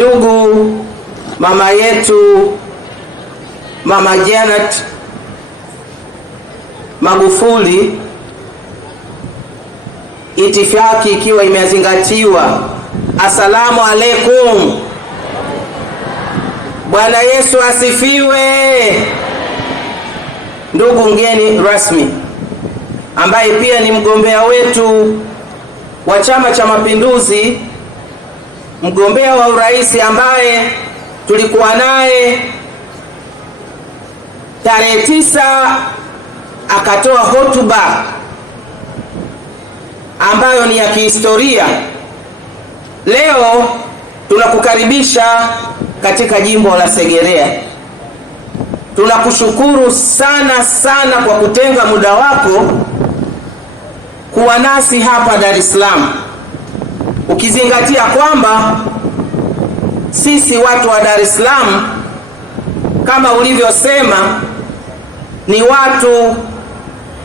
ndugu mama yetu Mama Janet Magufuli, itifaki ikiwa imezingatiwa. Asalamu alaikum. Bwana Yesu asifiwe. Ndugu mgeni rasmi ambaye pia ni mgombea wetu wa Chama cha Mapinduzi, mgombea wa urais ambaye tulikuwa naye tarehe 9 akatoa hotuba ambayo ni ya kihistoria. Leo tunakukaribisha katika jimbo la Segerea. Tunakushukuru sana sana kwa kutenga muda wako kuwa nasi hapa Dar es Salaam, ukizingatia kwamba sisi watu wa Dar es Salaam kama ulivyosema ni watu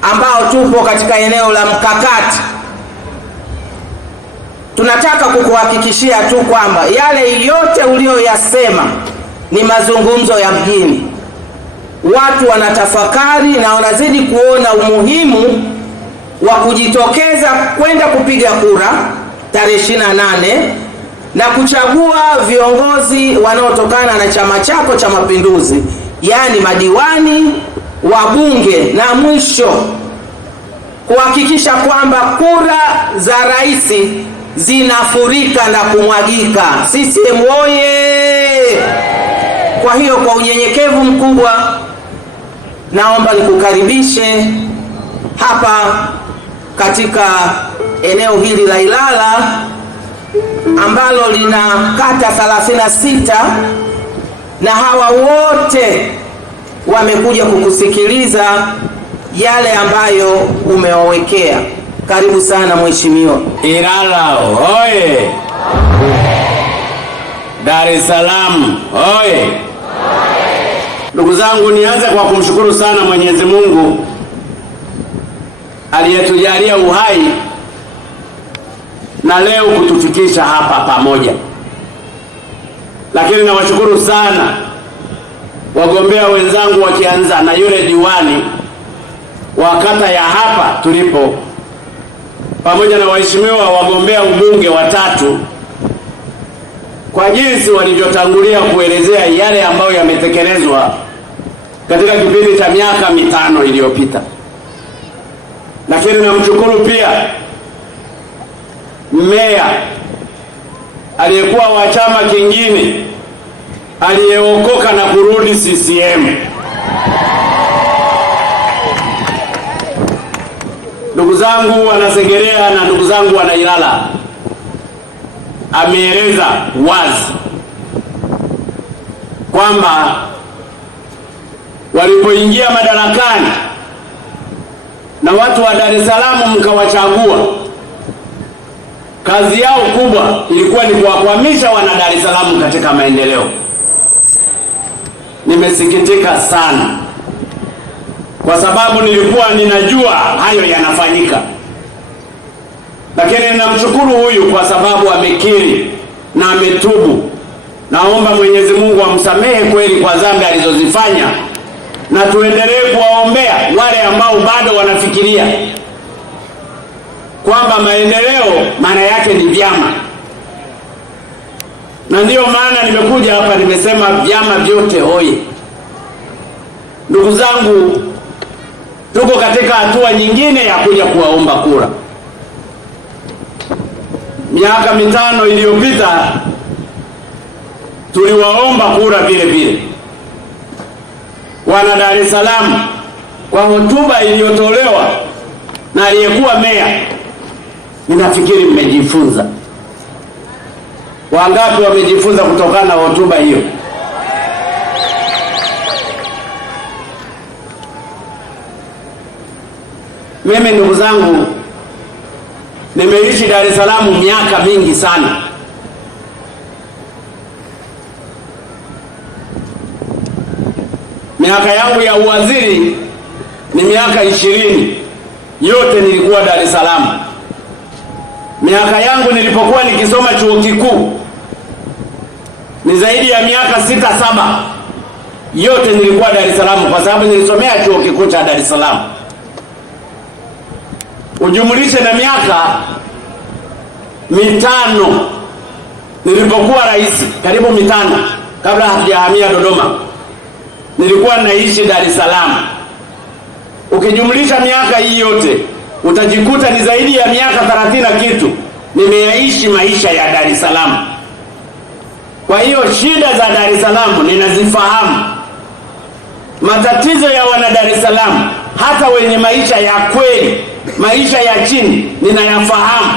ambao tupo katika eneo la mkakati. Tunataka kukuhakikishia tu kwamba yale yote uliyoyasema ni mazungumzo ya mjini. Watu wanatafakari na wanazidi kuona umuhimu wa kujitokeza kwenda kupiga kura tarehe 28 na kuchagua viongozi wanaotokana na chama chako cha Mapinduzi, yaani madiwani, wabunge na mwisho kuhakikisha kwamba kura za rais zinafurika na kumwagika. CCM oye! Kwa hiyo kwa unyenyekevu mkubwa naomba nikukaribishe hapa katika eneo hili la Ilala ambalo lina kata 36 na hawa wote wamekuja kukusikiliza yale ambayo umewawekea. Karibu sana mheshimiwa. Ilala oye! Dar es Salaam oye! Ndugu zangu, nianze kwa kumshukuru sana Mwenyezi Mungu aliyetujalia uhai na leo kutufikisha hapa pamoja. Lakini nawashukuru sana wagombea wenzangu, wakianza na yule diwani wa kata ya hapa tulipo, pamoja na waheshimiwa wagombea ubunge watatu, kwa jinsi walivyotangulia kuelezea yale ambayo yametekelezwa katika kipindi cha miaka 5 iliyopita. Lakini namshukuru pia meya aliyekuwa wa chama kingine aliyeokoka na kurudi CCM. Ndugu zangu wanasegerea na ndugu zangu wana Ilala, ameeleza wazi kwamba walipoingia madarakani na watu wa Dar es Salaam mkawachagua, kazi yao kubwa ilikuwa ni kuwakwamisha wana Dar es Salaam katika maendeleo. Nimesikitika sana kwa sababu nilikuwa ninajua hayo yanafanyika, lakini ninamshukuru huyu kwa sababu amekiri na ametubu. Naomba Mwenyezi Mungu amsamehe kweli kwa dhambi alizozifanya, na tuendelee kuwaombea wale ambao bado wanafikiria kwamba maendeleo maana yake ni vyama. Na ndiyo maana nimekuja hapa nimesema vyama vyote hoye. Ndugu zangu, tuko katika hatua nyingine ya kuja kuwaomba kura. Miaka 5 iliyopita tuliwaomba kura vile vile wana Dar es Salaam kwa hotuba iliyotolewa na aliyekuwa meya. Ninafikiri mmejifunza. Wangapi wamejifunza kutokana na hotuba hiyo? Mimi ndugu zangu, nimeishi Dar es Salaam miaka mingi sana. Miaka yangu ya uwaziri ni miaka 20, yote nilikuwa Dar es Salaam. Miaka yangu nilipokuwa nikisoma chuo kikuu ni zaidi ya miaka 6-7 yote nilikuwa Dar es Salaam, kwa sababu nilisomea chuo kikuu cha Dar es Salaam. Ujumulishe na miaka 5 nilipokuwa rais, karibu 5 kabla hatujahamia Dodoma, nilikuwa naishi Dar es Salaam. Ukijumulisha miaka hii yote utajikuta ni zaidi ya miaka 30 na kitu nimeyaishi maisha ya Dar es Salaam. Kwa hiyo shida za Dar es Salaam ninazifahamu, matatizo ya wana Dar es Salaam, hata wenye maisha ya kweli, maisha ya chini, ninayafahamu.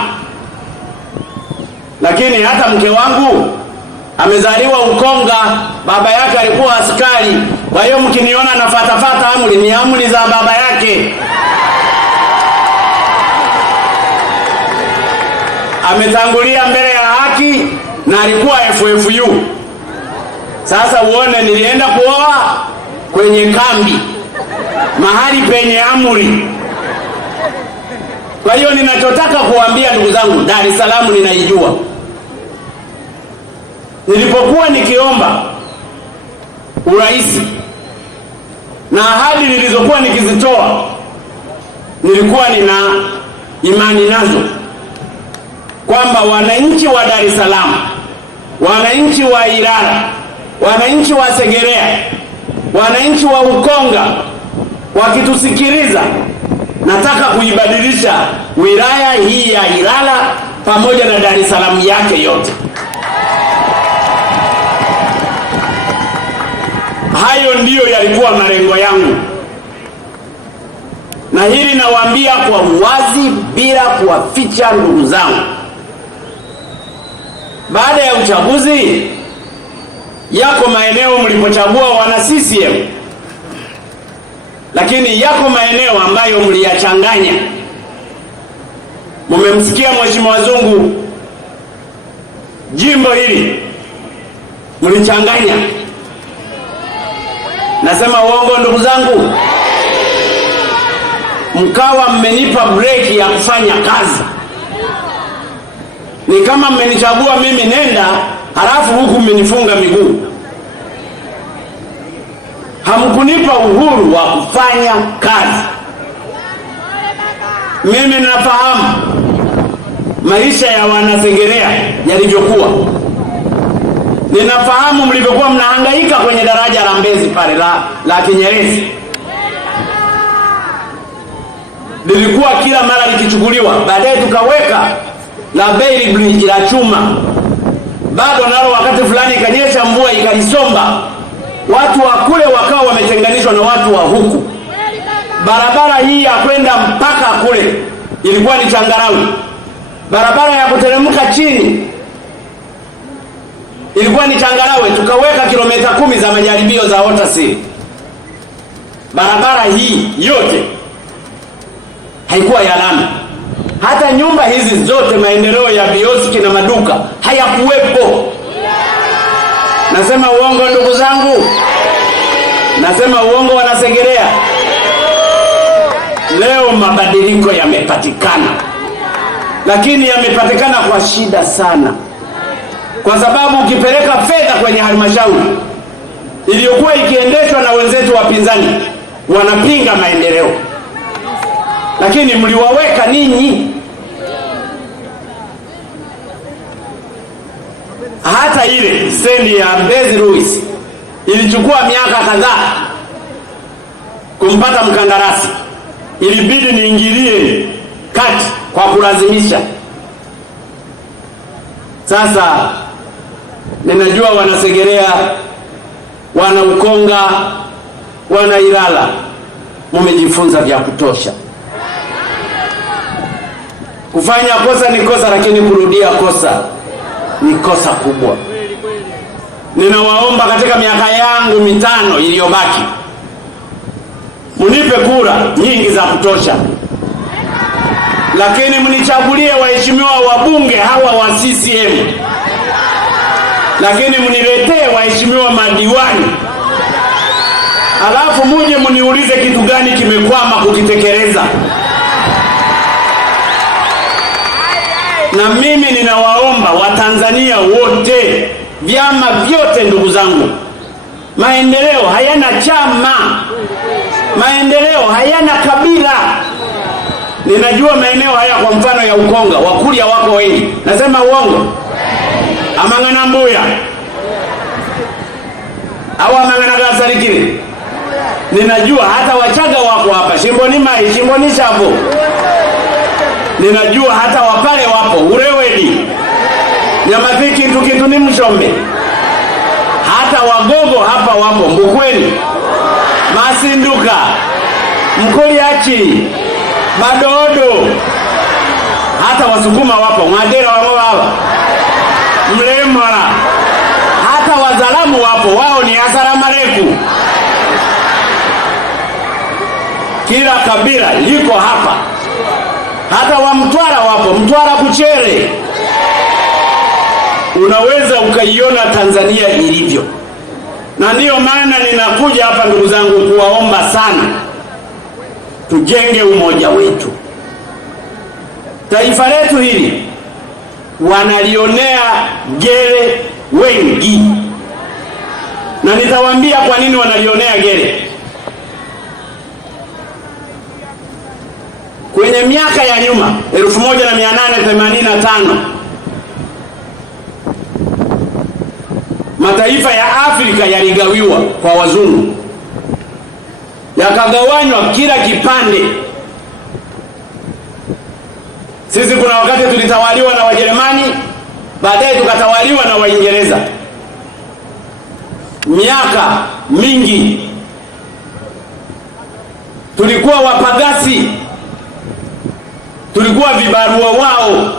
Lakini hata mke wangu amezaliwa Ukonga, baba yake alikuwa askari. Kwa hiyo mkiniona nafatafata amri, ni amri za baba yake. Ametangulia mbele ya haki na alikuwa FFU. Sasa uone, nilienda kuoa kwenye kambi, mahali penye amri. Kwa hiyo ninachotaka kuambia ndugu zangu, Dar es Salaam ninaijua. Nilipokuwa nikiomba urais na ahadi nilizokuwa nikizitoa, nilikuwa nina imani nazo kwamba wananchi wa Dar es Salaam, wananchi wa Ilala, wananchi wa Segerea, wananchi wa Ukonga wakitusikiliza, nataka kuibadilisha wilaya hii ya Ilala pamoja na Dar es Salaam yake yote. Hayo ndiyo yalikuwa malengo yangu, na hili nawaambia kwa uwazi bila kuwaficha ndugu zangu. Baada ya uchaguzi, yako maeneo mlipochagua wana CCM, lakini yako maeneo ambayo mliyachanganya. Mumemsikia Mheshimiwa Zungu, jimbo hili mlichanganya. Nasema uongo ndugu zangu? Mkawa mmenipa break ya kufanya kazi. Ni kama mmenichagua mimi nenda, halafu huku mmenifunga miguu. Hamkunipa uhuru wa kufanya kazi. Mimi ninafahamu maisha ya Wanasegerea yalivyokuwa. Ninafahamu mlivyokuwa mnahangaika kwenye daraja la Mbezi pale la Kinyerezi. Lilikuwa kila mara likichukuliwa, baadaye tukaweka la Bailey Bridge la chuma. Bado nalo wakati fulani ikanyesha mvua ikalisomba. Watu wa kule wakawa wametenganishwa na watu wa huku. Barabara hii ya kwenda mpaka kule ilikuwa ni changarawe. Barabara ya kuteremka chini ilikuwa ni changarawe. Tukaweka kilomita 10 za majaribio za Watersea. Barabara hii yote haikuwa ya lami. Hata nyumba hizi zote, maendeleo ya bioski na maduka hayakuwepo. Nasema uongo ndugu zangu? Nasema uongo Wanasegerea? Leo mabadiliko yamepatikana, lakini yamepatikana kwa shida sana, kwa sababu ukipeleka fedha kwenye halmashauri iliyokuwa ikiendeshwa na wenzetu wapinzani, wanapinga maendeleo, lakini mliwaweka ninyi. Hata ile stendi ya Mbezi Luis ilichukua miaka kadhaa kumpata mkandarasi. Ilibidi niingilie kati kwa kulazimisha. Sasa ninajua Wanasegerea, wana Ukonga, wana Ilala, mumejifunza vya kutosha. Kufanya kosa ni kosa, lakini kurudia kosa ni kosa kubwa. Ninawaomba katika miaka yangu 5 iliyobaki, munipe kura nyingi za kutosha, lakini mnichagulie waheshimiwa wabunge hawa wa CCM, lakini mniletee waheshimiwa madiwani, alafu muje mniulize kitu gani kimekwama kukitekeleza. Na mimi ninawaomba Watanzania wote vyama vyote ndugu zangu. Maendeleo hayana chama, maendeleo hayana kabila. Ninajua maeneo haya, kwa mfano ya Ukonga, Wakurya wako wengi. Nasema uongo? Amang'ana Mbuya au Amang'ana Gasarikire. Ninajua hata Wachaga wako hapa, Shimboni Mai, Shimboni Shavu. Ninajua hata Wapare wapo, Urewedi, Nyamathiki, Kitu ni Mshombe. Hata Wagogo hapa wapo, Mbukweni, Masinduka, Mkoliachi, Madodo. Hata Wasukuma wapo, Mwadera wapo, Mlemara. Hata Wazalamu wapo, wao ni Asaramareku. Kila kabila liko hapa. Hata Wamtwara wapo, Mtwara Kuchere. Unaweza ukaiona Tanzania ilivyo. Na ndiyo maana ninakuja hapa ndugu zangu kuwaomba sana, tujenge umoja wetu. Taifa letu hili wanalionea gere wengi, na nitawaambia kwa nini wanalionea gere. Kwenye miaka ya nyuma 1885 mataifa ya Afrika yaligawiwa kwa wazungu, yakagawanywa kila kipande. Sisi kuna wakati tulitawaliwa na Wajerumani, baadaye tukatawaliwa na Waingereza. Miaka mingi tulikuwa wapagasi, tulikuwa vibarua wao.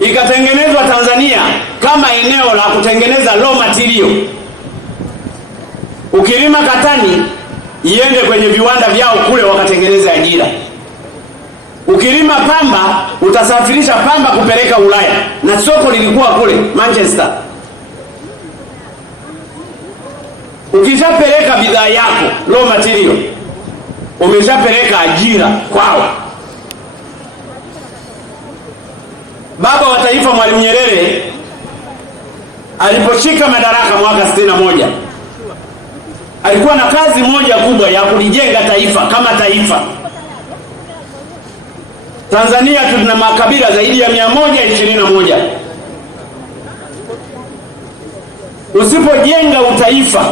Ikatengenezwa Tanzania kama eneo la kutengeneza raw material. Ukilima katani, iende kwenye viwanda vyao kule wakatengeneza ajira. Ukilima pamba, utasafirisha pamba kupeleka Ulaya, na soko lilikuwa kule Manchester. Ukishapeleka bidhaa yako raw material, umeshapeleka ajira kwao. Baba wa taifa Mwalimu Nyerere aliposhika madaraka mwaka 61, alikuwa na kazi moja kubwa ya kulijenga taifa kama taifa. Tanzania tuna makabila zaidi ya 121. Usipojenga utaifa,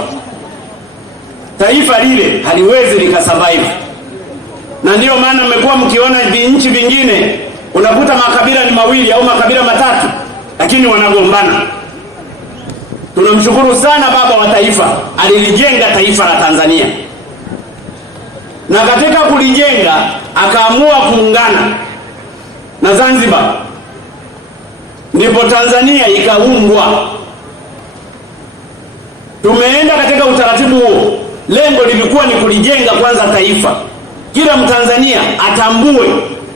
taifa lile haliwezi likasurvive. Na ndiyo maana mmekuwa mkiona nchi vingine unakuta makabila ni mawili au makabila matatu, lakini wanagombana. Tunamshukuru sana baba wa taifa, alilijenga taifa la Tanzania. Na katika kulijenga akaamua kuungana na Zanzibar, ndipo Tanzania ikaundwa. Tumeenda katika utaratibu huo. Lengo lilikuwa ni kulijenga kwanza taifa, kila Mtanzania atambue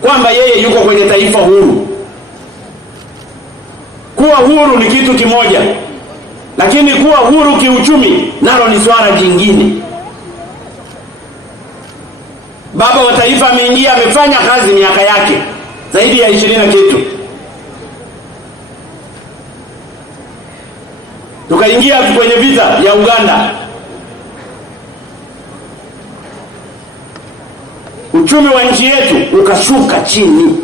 kwamba yeye yuko kwenye taifa huru. Kuwa huru ni kitu kimoja, lakini kuwa huru kiuchumi nalo ni swala jingine. Baba wa taifa ameingia, amefanya kazi miaka yake zaidi ya 20 na kitu. Tukaingia kwenye vita ya Uganda. Uchumi wa nchi yetu ukashuka chini.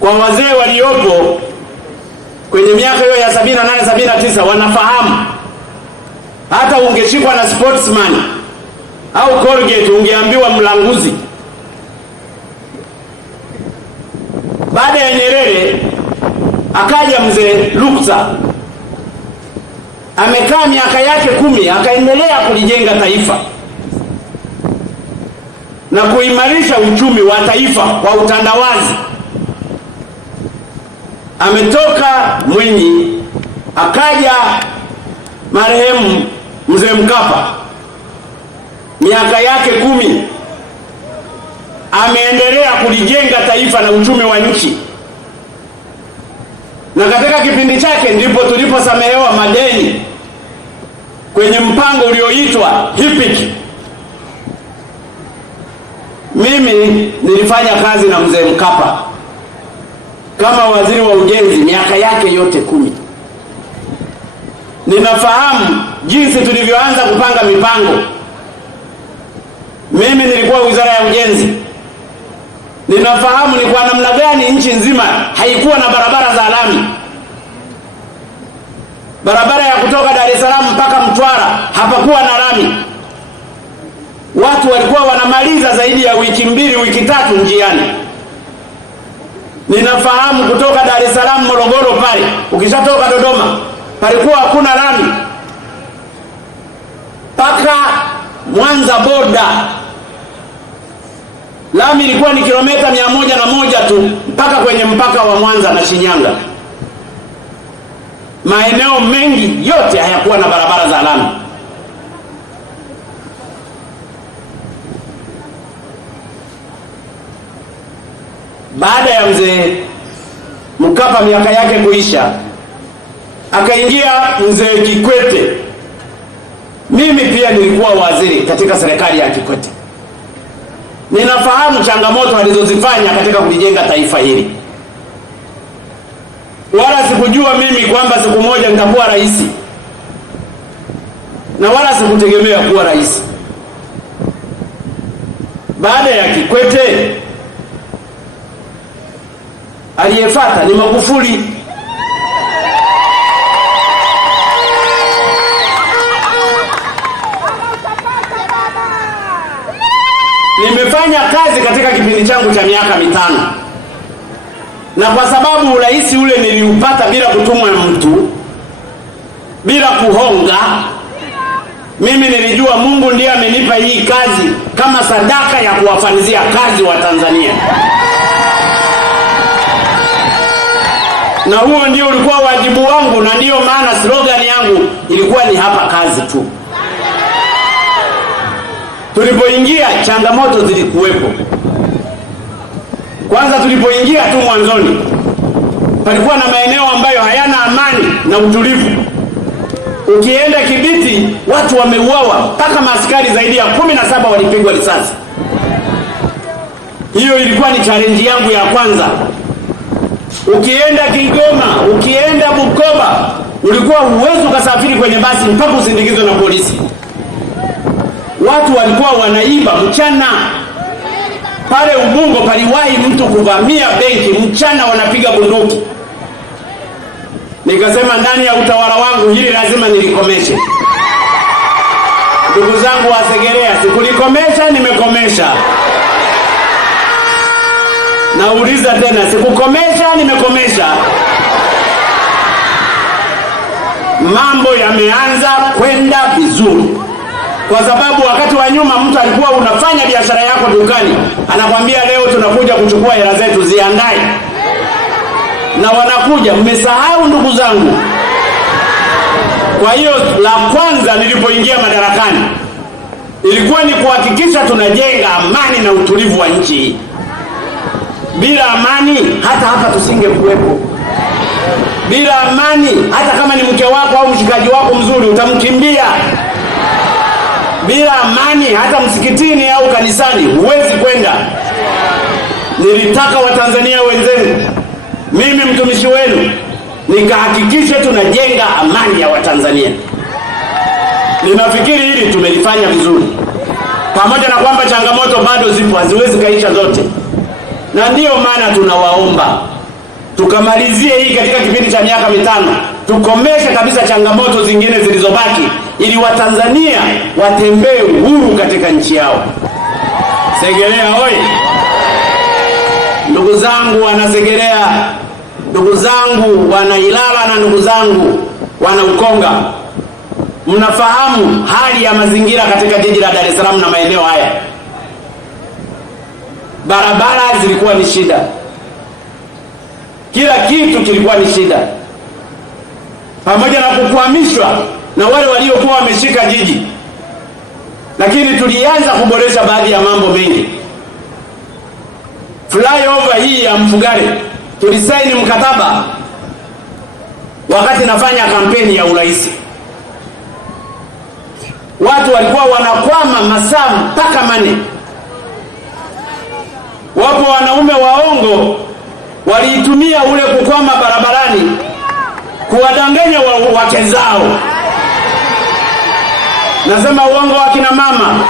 Kwa wazee waliopo kwenye miaka hiyo ya 78 79 wanafahamu, hata ungeshikwa na Sportsman au Colgate ungeambiwa mlanguzi. Baada ya Nyerere akaja mzee Luksa, amekaa miaka yake 10, akaendelea kulijenga taifa na kuimarisha uchumi wa taifa kwa utandawazi. Ametoka Mwinyi, akaja marehemu mzee Mkapa, miaka yake 10 ameendelea kulijenga taifa na uchumi wa nchi. Na katika kipindi chake ndipo tuliposamehewa madeni kwenye mpango ulioitwa HIPIC. Mimi nilifanya kazi na mzee Mkapa kama waziri wa ujenzi miaka yake yote 10. Ninafahamu jinsi tulivyoanza kupanga mipango. Mimi nilikuwa wizara ya ujenzi. Ninafahamu ni kwa namna gani nchi nzima haikuwa na barabara za lami. Barabara ya kutoka Dar es Salaam mpaka Mtwara hapakuwa na lami. Watu walikuwa wanamaliza zaidi ya wiki 2, wiki 3 njiani. Ninafahamu kutoka Dar es Salaam Morogoro pale, ukishatoka Dodoma, palikuwa hakuna lami. Paka Mwanza boda, lami ilikuwa ni kilomita 101 tu mpaka kwenye mpaka wa Mwanza na Shinyanga. Maeneo mengi yote hayakuwa na barabara za lami. Baada ya mzee Mkapa miaka yake kuisha, akaingia mzee Kikwete. Mimi pia nilikuwa waziri katika serikali ya Kikwete. Ninafahamu changamoto alizozifanya katika kulijenga taifa hili. Wala sikujua mimi kwamba siku moja nitakuwa rais, na wala sikutegemea kuwa rais. Baada ya Kikwete, aliyefuata ni Magufuli. Nimefanya kazi katika kipindi changu cha miaka 5. Na kwa sababu urais ule niliupata bila kutumwa mtu, bila kuhonga, mimi nilijua Mungu ndiye amenipa hii kazi kama sadaka ya kuwafanyia kazi wa Tanzania. Na huo ndio ulikuwa wajibu wangu, na ndio maana slogan yangu ilikuwa ni hapa kazi tu. Tulipoingia changamoto zilikuwepo. Kwanza tulipoingia tu mwanzoni, palikuwa na maeneo ambayo hayana amani na utulivu. Ukienda Kibiti watu wameuawa, mpaka maaskari zaidi ya 17 walipigwa risasi. Hiyo ilikuwa ni challenge yangu ya kwanza. Ukienda Kigoma, ukienda Bukoba, ulikuwa huwezi ukasafiri kwenye basi mpaka usindikizwe na polisi. Watu walikuwa wanaiba mchana. Pale Ubungo paliwahi mtu kuvamia benki mchana, wanapiga bunduki. Nikasema ndani ya utawala wangu hili lazima nilikomeshe. Ndugu zangu wa Segerea, sikulikomesha, nimekomesha. Nauliza tena, sikukomesha, nimekomesha. Mambo yameanza kwenda vizuri. Kwa sababu wakati wa nyuma mtu alikuwa unafanya biashara yako dukani, anakwambia leo tunakuja kuchukua hela zetu, ziandae. Na wanakuja, mmesahau ndugu zangu. Kwa hiyo la kwanza nilipoingia madarakani ilikuwa ni kuhakikisha tunajenga amani na utulivu wa nchi. Bila amani hata hapa tusingekuwepo. Bila amani hata kama ni mke wako au mshikaji wako mzuri utamkimbia. Bila amani hata msikitini au kanisani huwezi kwenda. Nilitaka Watanzania wenzenu, mimi mtumishi wenu, nikahakikishe tunajenga amani ya Watanzania. Ninafikiri hili tumelifanya vizuri. Pamoja na kwamba changamoto bado zipo, haziwezi kaisha zote. Na ndiyo maana tunawaomba tukamalizie hii katika kipindi cha miaka 5, tukomeshe kabisa changamoto zingine zilizobaki, ili Watanzania watembee uhuru katika nchi yao. Segerea oye! Ndugu zangu wana Segerea, ndugu zangu wana Ilala, na ndugu zangu wana Ukonga, mnafahamu hali ya mazingira katika jiji la Dar es Salaam na maeneo haya. Barabara zilikuwa ni shida, kila kitu kilikuwa ni shida, pamoja na kukwamishwa na wale waliokuwa wameshika jiji. Lakini tulianza kuboresha baadhi ya mambo mengi. Flyover hii ya Mfugale tulisaini mkataba wakati nafanya kampeni ya urais. Watu walikuwa wanakwama masaa mpaka 4. Wapo wanaume waongo waliitumia ule kukwama barabarani kuwadanganya wake zao. Nasema uongo wa kina mama.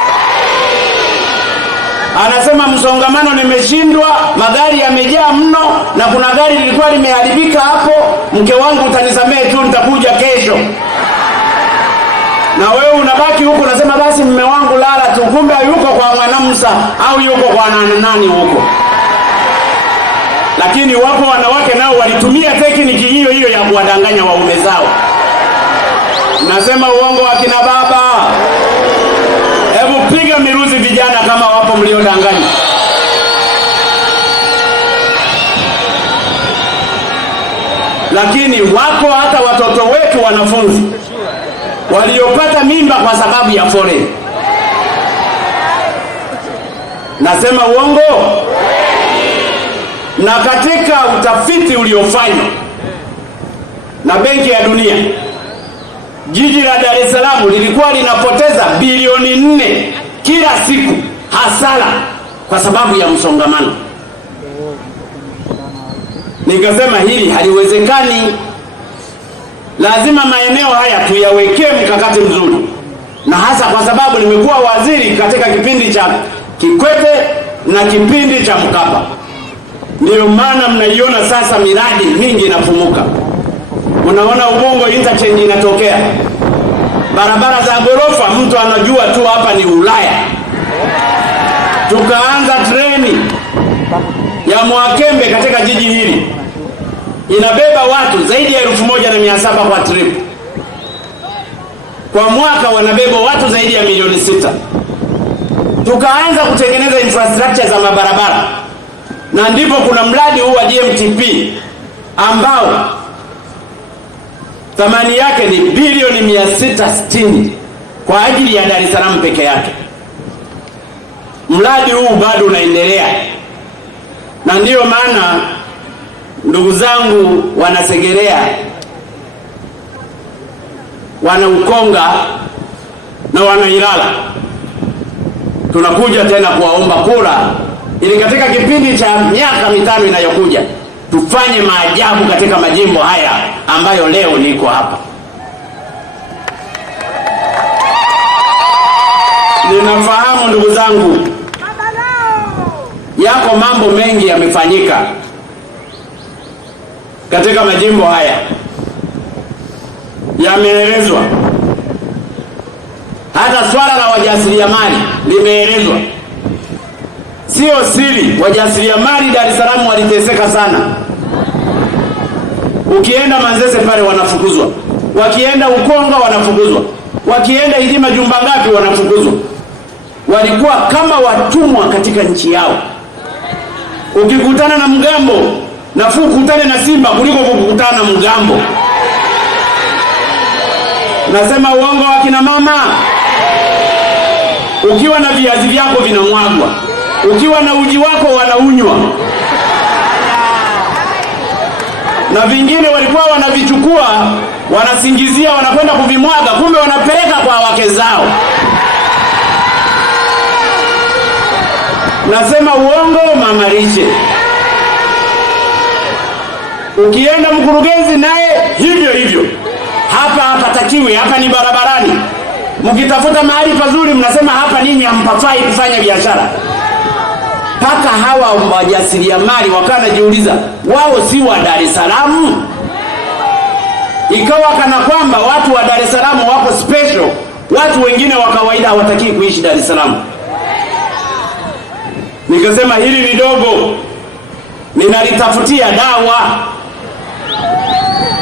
Anasema msongamano nimeshindwa, magari yamejaa mno, na kuna gari lilikuwa limeharibika hapo, mke wangu utanisamehe tu, nitakuja kesho. Na wewe unabaki huko unasema basi mume wangu lala tu, kumbe yuko kwa Mwanamsa au yuko kwa nani huko. Lakini wapo wanawake nao walitumia tekniki hiyo hiyo ya kuwadanganya waume zao. Nasema uongo wa kina baba. Hebu piga miruzi vijana kama wapo mliodanganya. Lakini wako hata watoto wetu wanafunzi waliopata mimba kwa sababu ya foleni. Nasema uongo? Na katika utafiti uliofanywa na Benki ya Dunia, jiji la Dar es Salaam lilikuwa linapoteza bilioni 4 kila siku hasara kwa sababu ya msongamano. Nikasema hili haliwezekani. Lazima maeneo haya tuyawekee mkakati mzuri, na hasa kwa sababu nimekuwa waziri katika kipindi cha Kikwete na kipindi cha Mkapa. Ndio maana mnaiona sasa miradi mingi inafumuka. Unaona Ubungo interchange inatokea, barabara za gorofa, mtu anajua tu hapa ni Ulaya. Tukaanza treni ya Mwakembe katika jiji hili, inabeba watu zaidi ya 1,700 kwa trip. Kwa mwaka wanabeba watu zaidi ya milioni 6. Tukaanza kutengeneza infrastructure za mabarabara, na ndipo kuna mradi huu wa GMTP ambao thamani yake ni bilioni 660 kwa ajili ya Dar es Salaam peke yake. Mradi huu bado unaendelea, na ndiyo maana ndugu zangu Wanasegerea, Wanaukonga na Wanailala, tunakuja tena kuwaomba kura ili katika kipindi cha miaka 5 inayokuja tufanye maajabu katika majimbo haya ambayo leo niko hapa. Ninafahamu ndugu zangu, yako mambo mengi yamefanyika katika majimbo haya, yameelezwa. Hata swala la wajasiriamali limeelezwa. Sio siri, wajasiriamali Dar es Salaam waliteseka sana. Ukienda Manzese pale wanafukuzwa, wakienda Ukonga wanafukuzwa, wakienda Idima jumba ngapi wanafukuzwa. Walikuwa kama watumwa katika nchi yao. Ukikutana na mgambo, nafuu kukutane na simba kuliko kukutana na mgambo. Nasema uongo wa kina mama? Ukiwa na viazi vyako vinamwagwa, ukiwa na uji wako wanaunywa, na vingine walikuwa wanavichukua wanasingizia wanakwenda kuvimwaga, kumbe wanapeleka kwa wake zao. Nasema uongo mama Riche? Ukienda Mkurugenzi naye hivyo hivyo. Hapa hapatakiwi, hapa ni barabarani. Mkitafuta mahali pazuri mnasema hapa ninyi hampafai kufanya biashara. Paka hawa wajasiriamali wakanajiuliza, wao si wa Dar es Salaam? Ikawa kana kwamba watu wa Dar es Salaam wako special, watu wengine wa kawaida hawataki kuishi Dar es Salaam. Nikasema hili ni dogo, ninalitafutia dawa,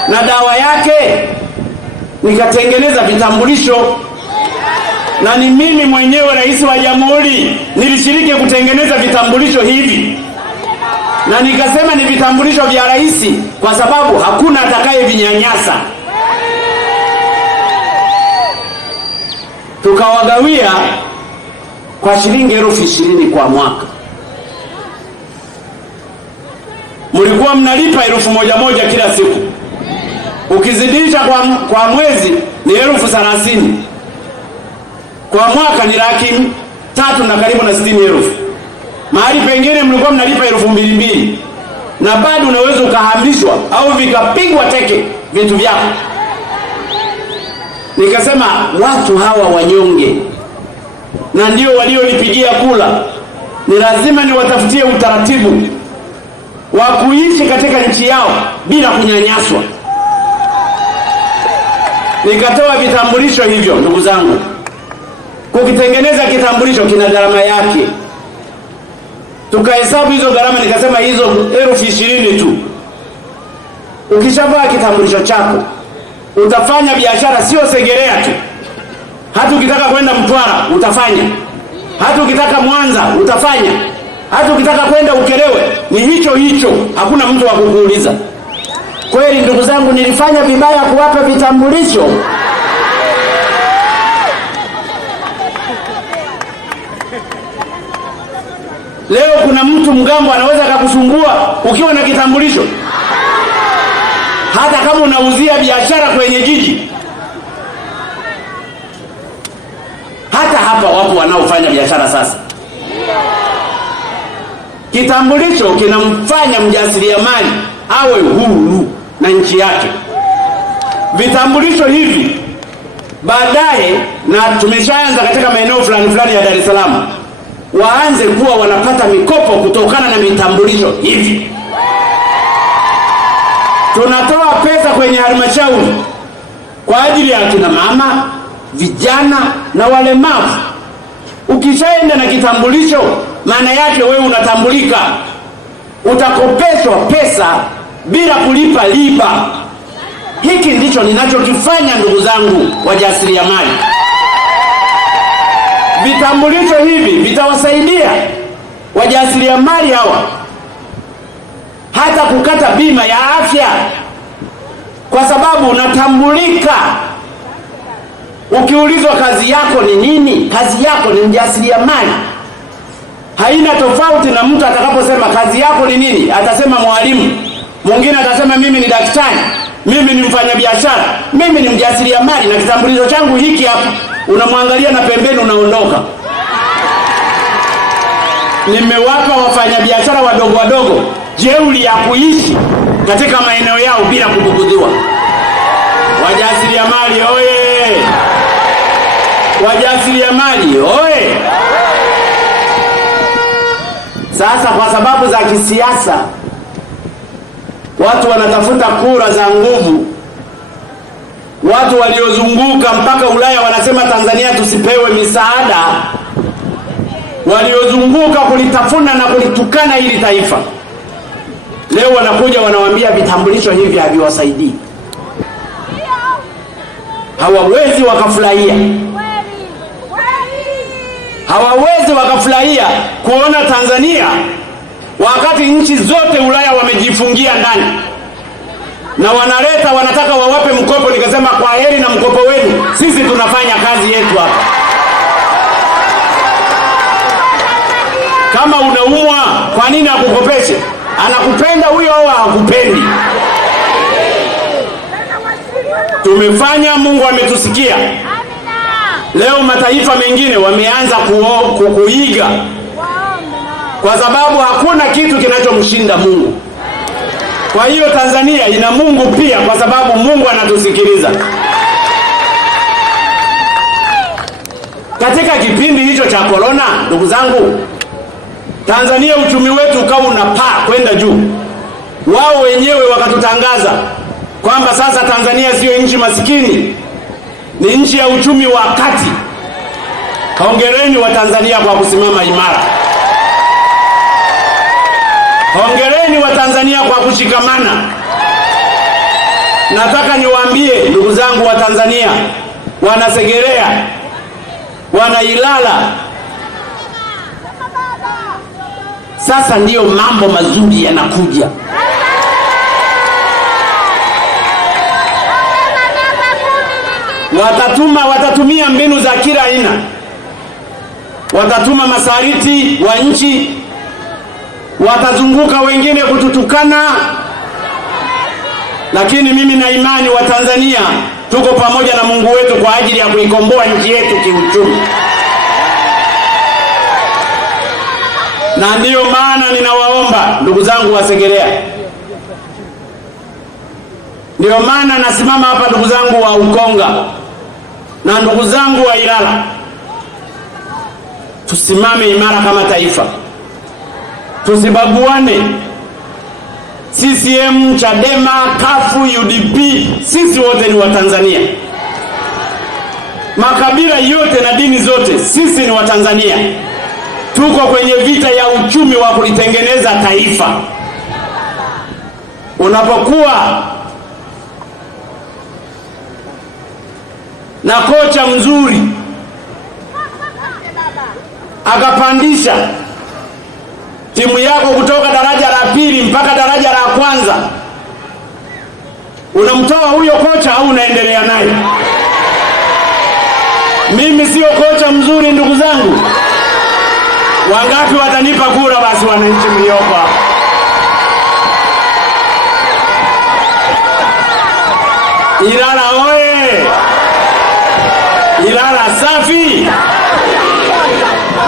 na dawa yake nikatengeneza vitambulisho. Na ni mimi mwenyewe Rais wa Jamhuri nilishiriki kutengeneza vitambulisho hivi, na nikasema ni vitambulisho vya rais kwa sababu hakuna atakaye vinyanyasa. Tukawagawia kwa shilingi 20,000 kwa mwaka. Mlikuwa mnalipa 1,000 kila siku. Ukizidisha kwa mwezi ni 30,000. Kwa mwaka ni 300,000 na karibu na 60,000. Mahali pengine mlikuwa mnalipa 2,200. na bado unaweza ukahamishwa au vikapigwa teke vitu vyako. Nikasema watu hawa wanyonge na ndio walionipigia kula, ni lazima niwatafutie utaratibu wa kuishi katika nchi yao bila kunyanyaswa. Nikatoa vitambulisho hivyo. Ndugu zangu, kukitengeneza kitambulisho kina gharama yake. Tukahesabu hizo gharama, nikasema hizo 20,000 tu. Ukishavaa kitambulisho chako utafanya biashara, sio Segerea tu. Hata ukitaka kwenda Mtwara utafanya, hata ukitaka Mwanza utafanya, hata ukitaka kwenda Ukerewe ni hicho hicho, hakuna mtu wa kukuuliza. Kweli ndugu zangu, nilifanya vibaya kuwapa vitambulisho? Leo kuna mtu mgambo anaweza kukusumbua ukiwa na kitambulisho, hata kama unauzia biashara kwenye jiji. Hata hapa wapo wanaofanya biashara sasa. Kitambulisho kinamfanya mjasiriamali awe huru na nchi yake. Vitambulisho hivi baadaye, na tumeshaanza katika maeneo fulani ya Dar es Salaam, waanze kuwa wanapata mikopo kutokana na vitambulisho hivi. Tunatoa pesa kwenye halmashauri kwa ajili ya kina mama, vijana na walemavu. Ukishaenda na kitambulisho, maana yake wewe unatambulika. Utakopeshwa pesa bila kulipa riba. Hiki ndicho ninachokifanya ndugu zangu wajasiriamali. Vitambulisho hivi vitawasaidia wajasiriamali hawa hata kukata bima ya afya, kwa sababu unatambulika. Ukiulizwa kazi yako ni nini, kazi yako ni mjasiriamali. Haina tofauti na mtu atakaposema kazi yako ni nini, atasema mwalimu, mwingine atasema mimi ni daktari, mimi ni mfanyabiashara, mimi ni mjasiriamali na kitambulisho changu hiki hapa. Unamwangalia na pembeni unaondoka. Nimewapa wafanyabiashara wadogo jeuri ya kuishi katika maeneo yao bila kubugudhiwa. Wajasiriamali oye! Wajasiriamali oye! Sasa kwa sababu za kisiasa, watu wanatafuta kura za nguvu. Watu waliozunguka mpaka Ulaya wanasema Tanzania tusipewe misaada, waliozunguka kulitafuna na kulitukana hili taifa, leo wanakuja wanawaambia vitambulisho hivi haviwasaidii. Hawawezi wakafurahia, hawawezi wakafurahia kuona Tanzania wakati nchi zote Ulaya wamejifungia ndani na wanataka wawape mkopo. Nikasema kwa heri na mkopo wenu, sisi tunafanya kazi yetu hapa. Kama unaumwa, kwa nini akukopeshe? Anakupenda huyo au hakupendi? Tumefanya, Mungu ametusikia. Leo mataifa mengine wameanza kuiga, kwa sababu hakuna kitu kinachomshinda Mungu. Kwa hiyo Tanzania ina Mungu pia, kwa sababu Mungu anatusikiliza. Katika kipindi hicho cha corona, ndugu zangu, Tanzania uchumi wetu ukawa unapaa kwenda juu. Wao wenyewe wakatutangaza kwamba sasa Tanzania sio nchi masikini, ni nchi ya uchumi wa kati. Hongereni wa Tanzania kwa kusimama imara. Hongereni wa Tanzania kwa kushikamana. Nataka niwaambie ndugu zangu wa Tanzania, wana Segerea, wana Ilala, sasa ndiyo mambo mazuri yanakuja. Watatumia mbinu za kila aina. Watatuma masariti wa nchi, watazunguka wengine kututukana, lakini mimi na imani wa Tanzania tuko pamoja na Mungu wetu kwa ajili ya kuikomboa nchi yetu kiuchumi. Na ndiyo maana ninawaomba ndugu zangu wa Segerea, ndiyo maana nasimama hapa ndugu zangu wa Ukonga na ndugu zangu wa Ilala, tusimame imara kama taifa, tusibaguane. CCM, Chadema, Kafu, UDP, sisi wote ni Watanzania. Makabila yote na dini zote, sisi ni Watanzania. Tuko kwenye vita ya uchumi wa kulitengeneza taifa. Unapokuwa na kocha mzuri akapandisha timu yako kutoka daraja la pili mpaka daraja la kwanza, unamtoa huyo kocha au unaendelea naye? Mimi sio kocha mzuri ndugu zangu. Wangapi watanipa kura basi, wananchi mliopa? Ilala oye! Ilala safi!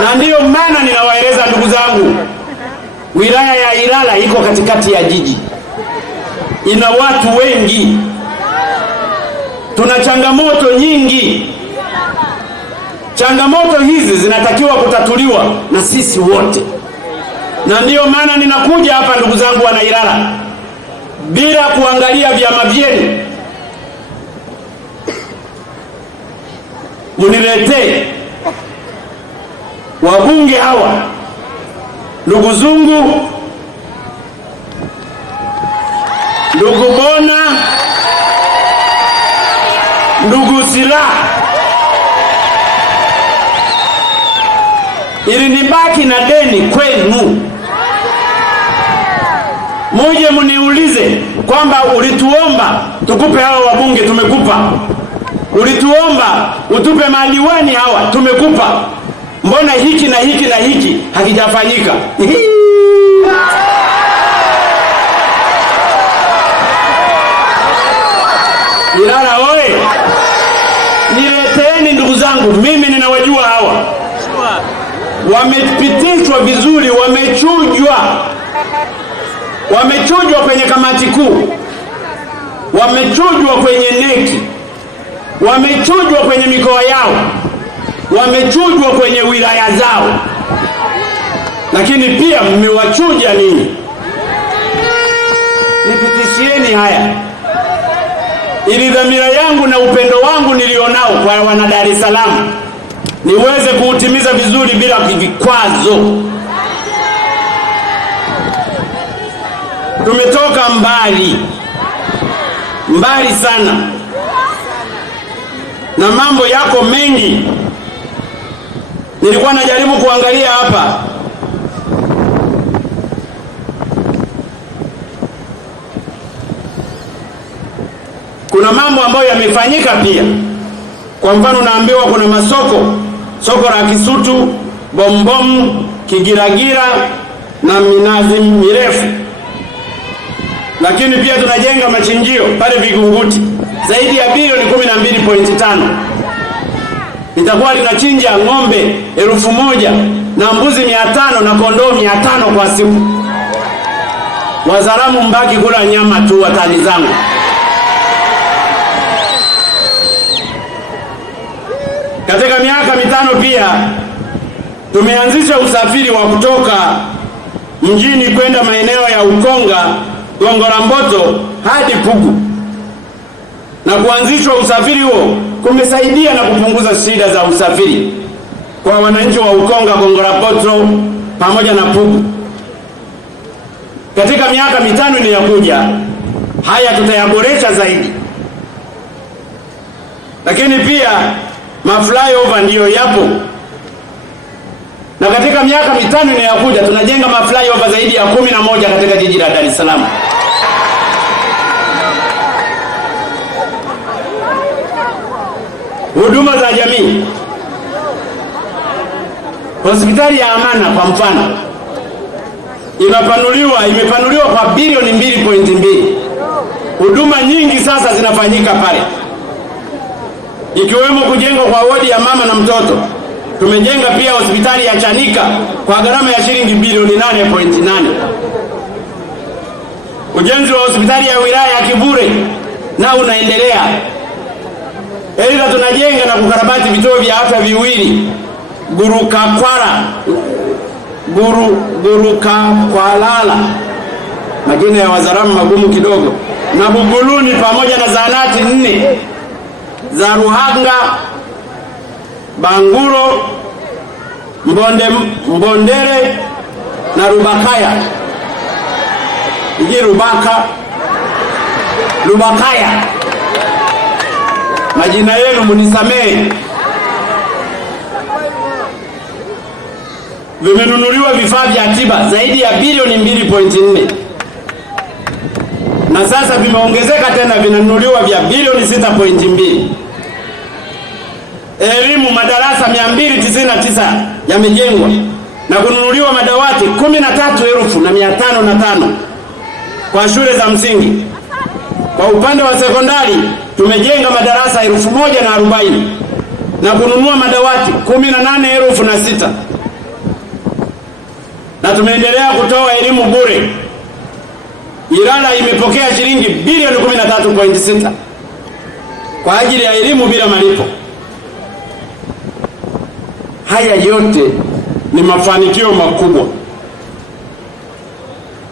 Na ndiyo maana ninawaeleza ndugu zangu, wilaya ya Ilala iko katikati ya jiji, ina watu wengi, tuna changamoto nyingi. Changamoto hizi zinatakiwa kutatuliwa na sisi wote, na ndiyo maana ninakuja hapa ndugu zangu wana Ilala, bila kuangalia vyama vyenu. Muniletee wabunge hawa, ndugu Zungu, ndugu Bona, ndugu Sila, ili nibaki na deni kwenu. Muje muniulize kwamba ulituomba tukupe hawa wabunge, tumekupa. Ulituomba utupe madiwani hawa, tumekupa. Mbona hiki na hiki na hiki hakijafanyika? Ilala oye! Nileteeni ndugu zangu, mimi ninawajua hawa. Wamepitishwa vizuri, wamechujwa kwenye kamati kuu, wamechujwa kwenye neki, wamechujwa kwenye mikoa yao, wamechujwa kwenye wilaya zao. Lakini pia mmewachuja ninyi. Nipitishieni haya, ili dhamira yangu na upendo wangu nilionao kwa wana Dar es Salaam niweze kuutimiza vizuri bila vikwazo. Tumetoka mbali sana, na mambo yako mengi. Nilikuwa najaribu kuangalia hapa, kuna mambo ambayo yamefanyika pia. Kwa mfano, naambiwa kuna soko la Kisutu, Bombom, Kigiragira na Minazi Mirefu. Lakini pia tunajenga machinjio pale Vigunguti zaidi ya bilioni 12.5. Litakuwa linachinja ng'ombe 1000 na mbuzi 500 na kondoo 500 kwa siku. Wazaramu mbaki kula nyama tu, watani zangu. Katika miaka mitano pia tumeanzisha usafiri wa kutoka mjini kwenda maeneo ya Ukonga, Gongo la Mboto hadi Pugu. Na kuanzishwa usafiri huo kumesaidia na kupunguza shida za usafiri kwa wananchi wa Ukonga, Gongo la Mboto pamoja na Pugu. Katika miaka mitano inayokuja haya tutayaboresha zaidi. Lakini pia maflyover ndiyo yapo, na katika miaka mitano inayokuja tunajenga maflyover zaidi ya 11 katika jiji la Dar es Salaam. Huduma za jamii, hospitali ya Amana kwa mfano imepanuliwa kwa bilioni 2.2. Huduma nyingi sasa zinafanyika pale, ikiwemo kujengwa kwa wodi ya mama na mtoto, Tumejenga pia hospitali ya Chanika kwa gharama ya shilingi bilioni 8.8. Ujenzi wa hospitali ya wilaya ya Kivule na unaendelea. Aidha, tunajenga na kukarabati vituo vya afya viwili Gurukakwalala, majina ya Wazaramo magumu kidogo, na Buguluni, pamoja na zahanati 4 za Ruhanga, Banguro, Mbondere na Rubakaya. Rubakaya, majina yenu munisamehe. Vimenunuliwa vifaa vya tiba zaidi ya bilioni 2.4, na sasa vimeongezeka tena, vinanunuliwa vya bilioni 6.2. Elimu, madarasa 299 yamejengwa na kununuliwa madawati 13,505 kwa shule za msingi. Kwa upande wa sekondari tumejenga madarasa 1,040 na kununua madawati 18,006, na tumeendelea kutoa elimu bure. Ilala imepokea shilingi bilioni 13.6 kwa ajili ya elimu bila malipo. Haya yote ni mafanikio makubwa,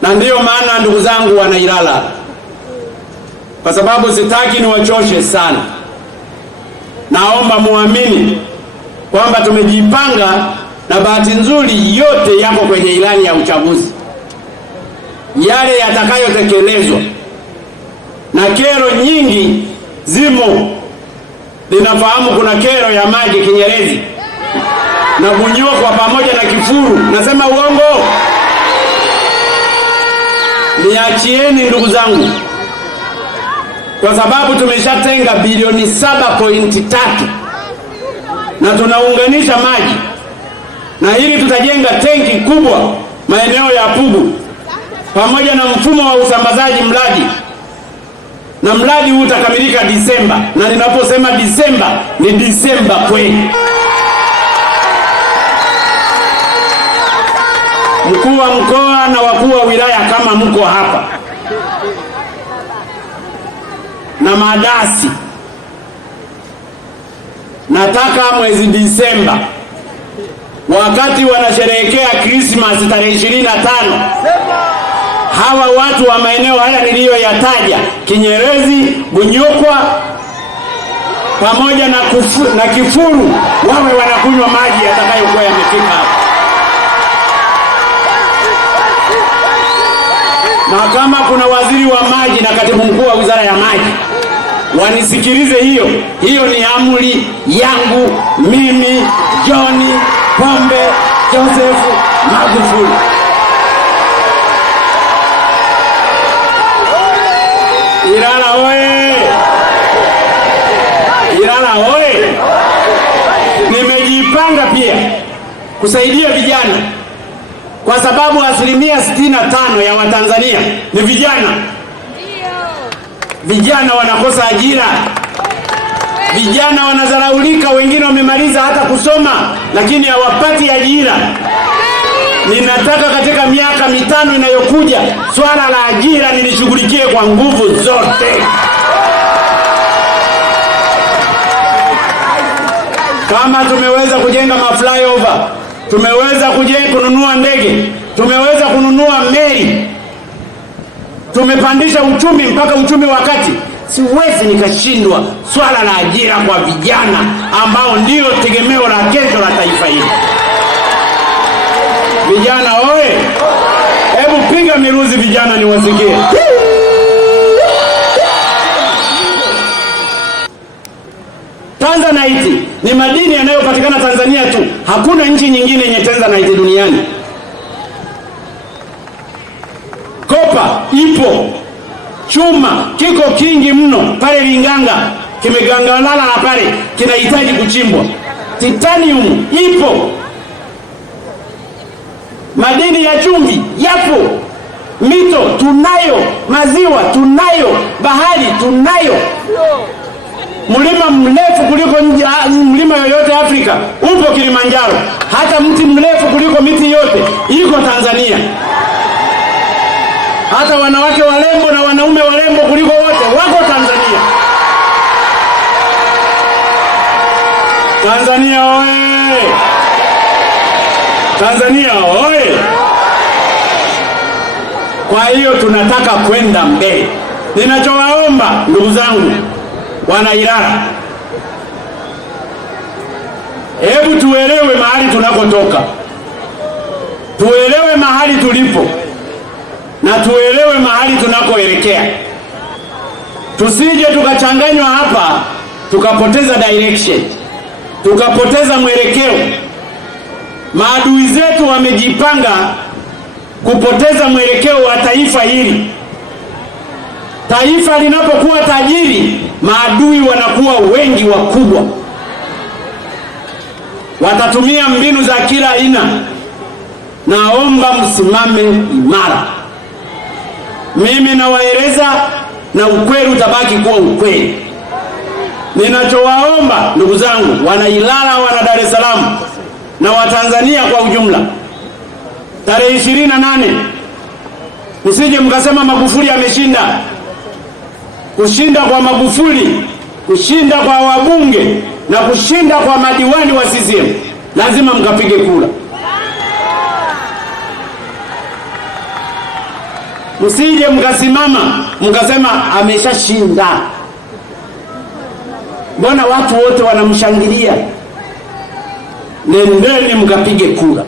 na ndiyo maana ndugu zangu wana Ilala, kwa sababu sitaki niwachoshe sana, naomba muamini kwamba tumejipanga, na bahati nzuri yote yako kwenye ilani ya uchaguzi, yale yatakayotekelezwa, na kero nyingi zimo. Ninafahamu kuna kero ya maji Kinyerezi na Bunyokwa pamoja na Kifuru. Nasema uongo? Niachieni ndugu zangu, kwa sababu tumeshatenga bilioni 7.3 na tunaunganisha maji, na hili tutajenga tenki kubwa maeneo ya Pugu pamoja na mfumo wa usambazaji mradi, na mradi huu utakamilika Disemba, na ninaposema Disemba ni Disemba kweli. Mkuu wa mkoa na wakuu wa wilaya, kama mko hapa, na madasi, nataka mwezi Disemba, wakati wanasherehekea Christmas tarehe 25, hawa watu wa maeneo haya niliyoyataja, Kinyerezi, Bunyokwa pamoja na Kifuru, wawe wanakunywa maji yatakayokuwa yamefika hapa. Na kama kuna waziri wa maji na katibu mkuu wa wizara ya maji, wanisikilize. Hiyo ni amri yangu mimi, John Pombe Joseph Magufuli. Ilala oye! Ilala oye! Nimejipanga pia kusaidia vijana, kwa sababu 65% ya Watanzania ni vijana. Vijana wanakosa ajira, vijana wanadharaulika, wengine wamemaliza hata kusoma lakini hawapati ajira. Ninataka katika miaka 5 inayokuja swala la ajira nilishughulikie kwa nguvu zote. Kama tumeweza kujenga maflyover, tumeweza kununua ndege, tumeweza kununua meli, tumepandisha uchumi mpaka uchumi wa kati, siwezi nikashindwa swala la ajira kwa vijana ambao ndio tegemeo la kesho la taifa hili. Vijana oye! Hebu piga miruzi vijana niwasikie. Tanzanite ni madini yanayopatikana Tanzania tu. Hakuna nchi nyingine yenye Tanzanite duniani. Kopa ipo, chuma kiko kingi mno pale Linganga, kimegangalala na pale kinahitaji kuchimbwa. Titanium ipo, madini ya chumvi yapo, mito tunayo, maziwa tunayo, bahari tunayo. Mlima mrefu kuliko mlima yoyote Afrika upo Kilimanjaro. Hata mti mrefu kuliko miti yote iko Tanzania. Hata wanawake warembo na wanaume warembo kuliko wote wako Tanzania. Tanzania oye! Tanzania oye! Kwa hiyo tunataka kwenda mbele. Ninachowaomba ndugu zangu wana Ilala, hebu tuelewe mahali tunakotoka, tuelewe mahali tulipo, na tuelewe mahali tunakoelekea. Tusije tukachanganywa hapa tukapoteza direction, tukapoteza mwelekeo. Maadui zetu wamejipanga kupoteza mwelekeo wa taifa hili. Taifa linapokuwa tajiri, maadui wanakuwa wengi wakubwa. Watatumia mbinu za kila aina. Naomba msimame imara. Mimi nawaeleza na ukweli utabaki kuwa ukweli. Ninachowaomba ndugu zangu wana Ilala, wana Dar es Salaam na Watanzania kwa ujumla, tarehe 28 msije mkasema Magufuli ameshinda. Kushinda kwa Magufuli, kushinda kwa wabunge na kushinda kwa madiwani wa CCM, lazima mkapige kura. Msije mkasimama mkasema ameshashinda. Mbona watu wote wanamshangilia? Nendeni mkapige kura.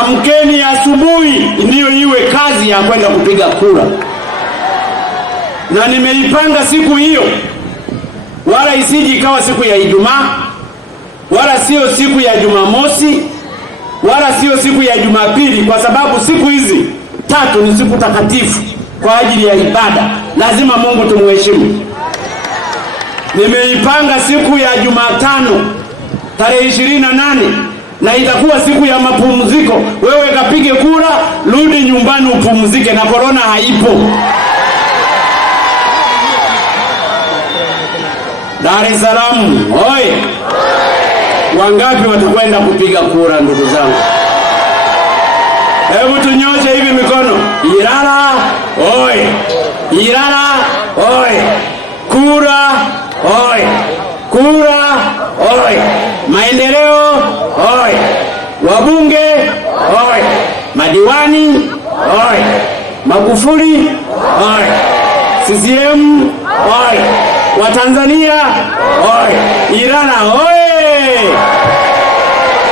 Amkeni asubuhi ndiyo iwe kazi ya kwenda kupiga kura. Na nimeipanga siku hiyo, wala isiji ikawa siku ya Ijumaa, wala sio siku ya Jumamosi, wala sio siku ya Jumapili, kwa sababu siku hizi tatu ni siku takatifu kwa ajili ya ibada. Lazima Mungu tumuheshimu. Nimeipanga siku ya Jumatano tarehe 28 na itakuwa siku ya mapumziko. Wewe kapige kura, rudi nyumbani upumzike, na korona haipo. Dar es Salaam oye! Wangapi watakwenda kupiga kura ndugu zangu? Hebu tunyoshe hivi mikono. Ilala oye! Ilala oye! Kura oye! Kura oye! Maendeleo oye! Wabunge oye! Madiwani oye! Magufuli oye! CCM oye! Watanzania oye! Ilala oye!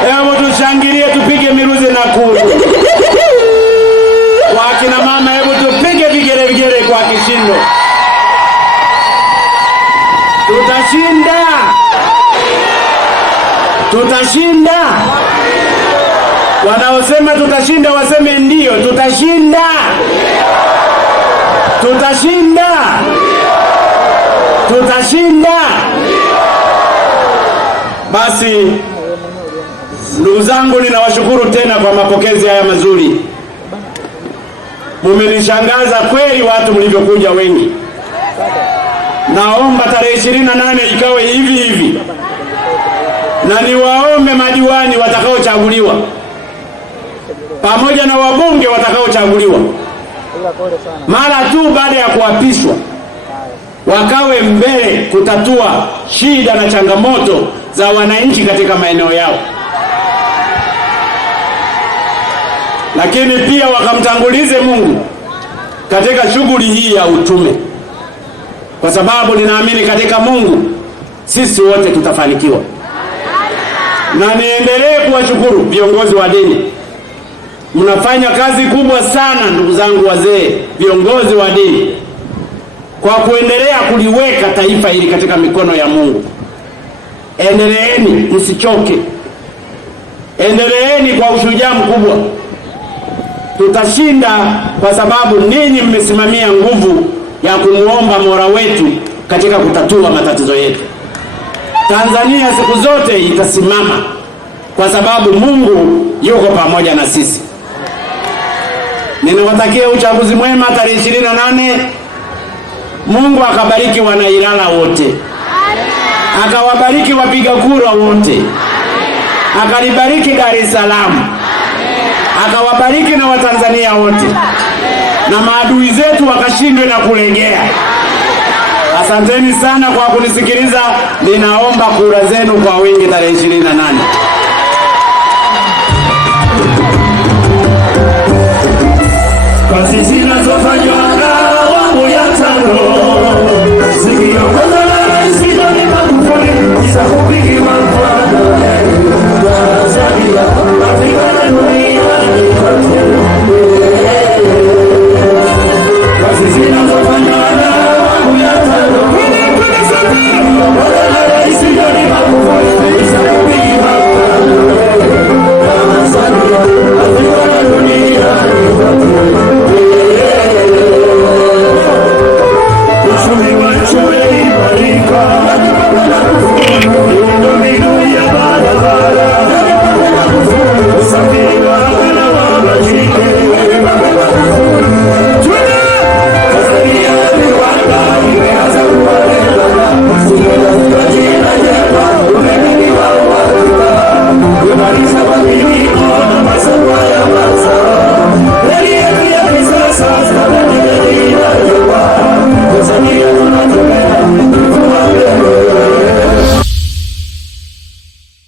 Hebu tushangilie, tupige miruzi na kura. Kwa kina mama, hebu tupige vigelegele kwa kishindo. Tutashinda! Tutashinda! Wanaosema tutashinda waseme ndio, tutashinda! Tutashinda! Tutashinda! Basi ndugu zangu, ninawashukuru tena kwa mapokezi haya mazuri. Mumenishangaza kweli watu mlivyokuja wengi. Naomba tarehe 28 ikawe hivi hivi. Na niwaombe madiwani watakaochaguliwa pamoja na wabunge watakaochaguliwa, mara tu baada ya kuapishwa, wakawe mbele kutatua shida na changamoto za wananchi katika maeneo yao. Lakini pia wakamtangulize Mungu katika shughuli hii ya utume, kwa sababu ninaamini katika Mungu sisi wote tutafanikiwa. Na niendelee kuwashukuru viongozi wa dini. Mnafanya kazi kubwa sana ndugu zangu wazee, viongozi wa dini, kwa kuendelea kuliweka taifa hili katika mikono ya Mungu. Endeleeni, msichoke. Endeleeni kwa ushujaa mkubwa. Tutashinda kwa sababu ninyi mmesimamia nguvu ya kumuomba Mola wetu katika kutatua matatizo yetu. Tanzania siku zote itasimama kwa sababu Mungu yuko pamoja na sisi. Ninawatakia uchaguzi mwema tarehe 28. Mungu akabariki Wanailala wote, akawabariki wapiga kura wote, akalibariki Dar es Salaam, akawabariki na Watanzania wote, na maadui zetu wakashindwe na kulegea. Asanteni sana kwa kunisikiliza. Ninaomba kura zenu kwa wingi tarehe 28. Kazi zinazofanywa na awamu ya 5 zikiongozwa na Rais John Magufuli